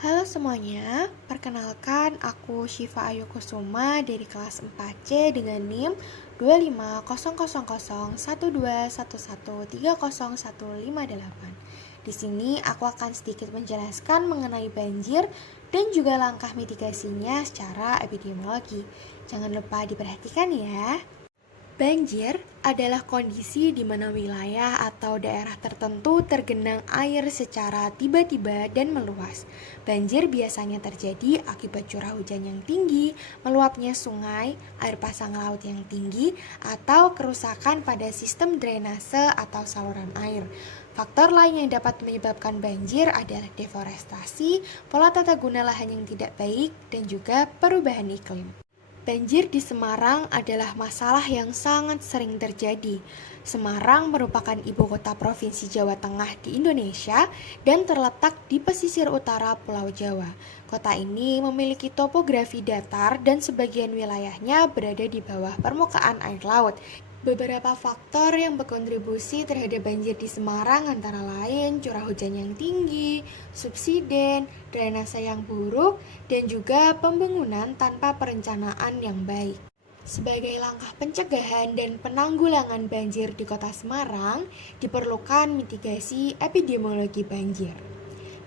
Halo semuanya, perkenalkan aku Syifa Ayu Kusuma dari kelas 4C dengan NIM 25000121130158. Di sini aku akan sedikit menjelaskan mengenai banjir dan juga langkah mitigasinya secara epidemiologi. Jangan lupa diperhatikan ya. Banjir adalah kondisi di mana wilayah atau daerah tertentu tergenang air secara tiba-tiba dan meluas. Banjir biasanya terjadi akibat curah hujan yang tinggi, meluapnya sungai, air pasang laut yang tinggi, atau kerusakan pada sistem drainase atau saluran air. Faktor lain yang dapat menyebabkan banjir adalah deforestasi, pola tata guna lahan yang tidak baik, dan juga perubahan iklim. Banjir di Semarang adalah masalah yang sangat sering terjadi. Semarang merupakan ibu kota Provinsi Jawa Tengah di Indonesia dan terletak di pesisir utara Pulau Jawa. Kota ini memiliki topografi datar dan sebagian wilayahnya berada di bawah permukaan air laut. Beberapa faktor yang berkontribusi terhadap banjir di Semarang antara lain curah hujan yang tinggi, subsiden, drainase yang buruk, dan juga pembangunan tanpa perencanaan yang baik. Sebagai langkah pencegahan dan penanggulangan banjir di Kota Semarang, diperlukan mitigasi epidemiologi banjir.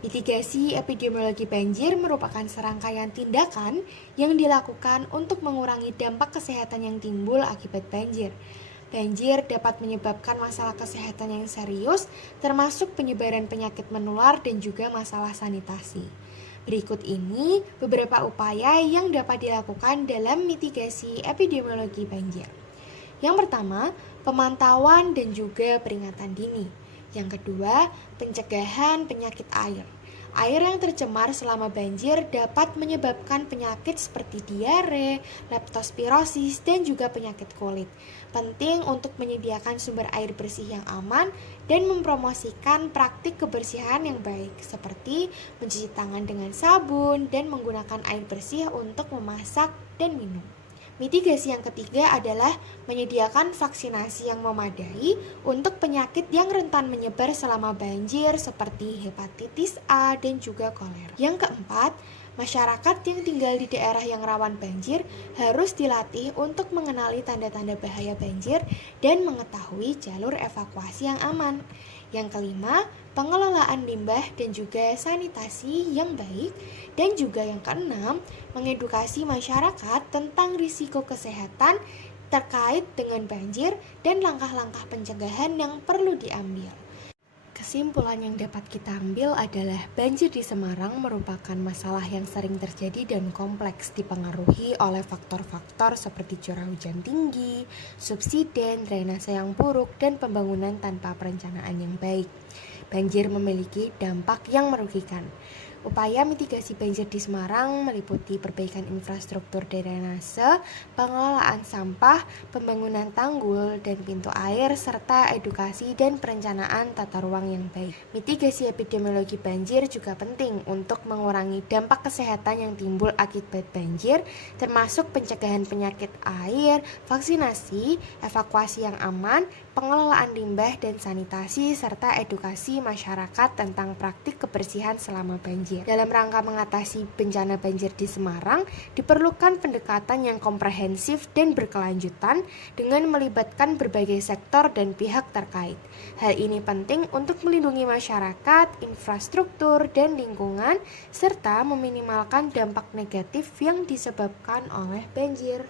Mitigasi epidemiologi banjir merupakan serangkaian tindakan yang dilakukan untuk mengurangi dampak kesehatan yang timbul akibat banjir. Banjir dapat menyebabkan masalah kesehatan yang serius, termasuk penyebaran penyakit menular dan juga masalah sanitasi. Berikut ini beberapa upaya yang dapat dilakukan dalam mitigasi epidemiologi banjir. Yang pertama, pemantauan dan juga peringatan dini. Yang kedua, pencegahan penyakit air. Air yang tercemar selama banjir dapat menyebabkan penyakit seperti diare, leptospirosis, dan juga penyakit kulit. Penting untuk menyediakan sumber air bersih yang aman dan mempromosikan praktik kebersihan yang baik, seperti mencuci tangan dengan sabun dan menggunakan air bersih untuk memasak dan minum. Mitigasi yang ketiga adalah menyediakan vaksinasi yang memadai untuk penyakit yang rentan menyebar selama banjir seperti hepatitis A dan juga kolera. Yang keempat, masyarakat yang tinggal di daerah yang rawan banjir harus dilatih untuk mengenali tanda-tanda bahaya banjir dan mengetahui jalur evakuasi yang aman. Yang kelima, pengelolaan limbah dan juga sanitasi yang baik. Dan juga yang keenam, mengedukasi masyarakat tentang risiko kesehatan terkait dengan banjir dan langkah-langkah pencegahan yang perlu diambil. Kesimpulan yang dapat kita ambil adalah banjir di Semarang merupakan masalah yang sering terjadi dan kompleks dipengaruhi oleh faktor-faktor seperti curah hujan tinggi, subsiden, drainase yang buruk, dan pembangunan tanpa perencanaan yang baik. Banjir memiliki dampak yang merugikan. Upaya mitigasi banjir di Semarang meliputi perbaikan infrastruktur drainase, pengelolaan sampah, pembangunan tanggul dan pintu air, serta edukasi dan perencanaan tata ruang yang baik. Mitigasi epidemiologi banjir juga penting untuk mengurangi dampak kesehatan yang timbul akibat banjir, termasuk pencegahan penyakit air, vaksinasi, evakuasi yang aman, pengelolaan limbah dan sanitasi, serta edukasi masyarakat tentang praktik kebersihan selama banjir. Dalam rangka mengatasi bencana banjir di Semarang, diperlukan pendekatan yang komprehensif dan berkelanjutan dengan melibatkan berbagai sektor dan pihak terkait. Hal ini penting untuk melindungi masyarakat, infrastruktur, dan lingkungan, serta meminimalkan dampak negatif yang disebabkan oleh banjir.